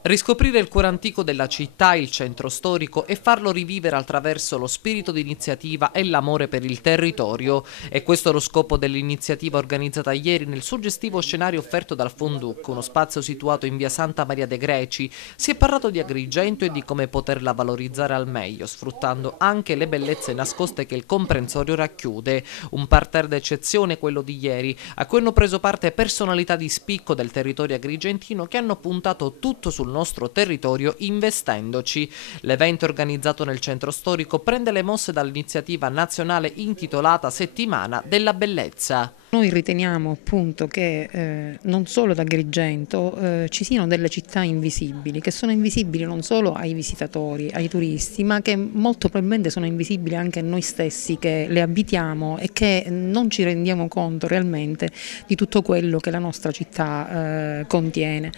Riscoprire il cuore antico della città, il centro storico, e farlo rivivere attraverso lo spirito di iniziativa e l'amore per il territorio. E questo è lo scopo dell'iniziativa organizzata ieri nel suggestivo scenario offerto dal Fonduc, uno spazio situato in via Santa Maria de' Greci. Si è parlato di Agrigento e di come poterla valorizzare al meglio, sfruttando anche le bellezze nascoste che il comprensorio racchiude. Un parterre d'eccezione quello di ieri, a cui hanno preso parte personalità di spicco del territorio agrigentino che hanno puntato tutto sul nostro territorio investendoci. L'evento organizzato nel centro storico prende le mosse dall'iniziativa nazionale intitolata Settimana della Bellezza. Noi riteniamo appunto che non solo ad Agrigento ci siano delle città invisibili, che sono invisibili non solo ai visitatori, ai turisti, ma che molto probabilmente sono invisibili anche a noi stessi che le abitiamo e che non ci rendiamo conto realmente di tutto quello che la nostra città contiene.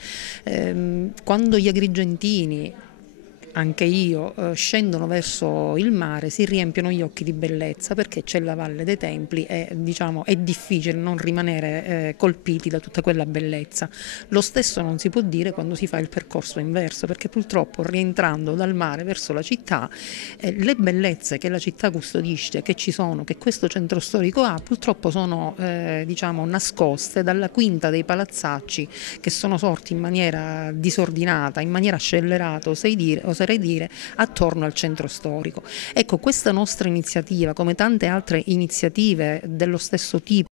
Quando gli agrigentini, anche io, scendono verso il mare, si riempiono gli occhi di bellezza perché c'è la Valle dei Templi e diciamo, è difficile non rimanere colpiti da tutta quella bellezza. Lo stesso non si può dire quando si fa il percorso inverso, perché purtroppo rientrando dal mare verso la città, le bellezze che la città custodisce, che ci sono, che questo centro storico ha, purtroppo sono diciamo, nascoste dalla quinta dei palazzacci che sono sorti in maniera disordinata, in maniera scellerata, oserei dire, attorno al centro storico. Ecco, questa nostra iniziativa, come tante altre iniziative dello stesso tipo,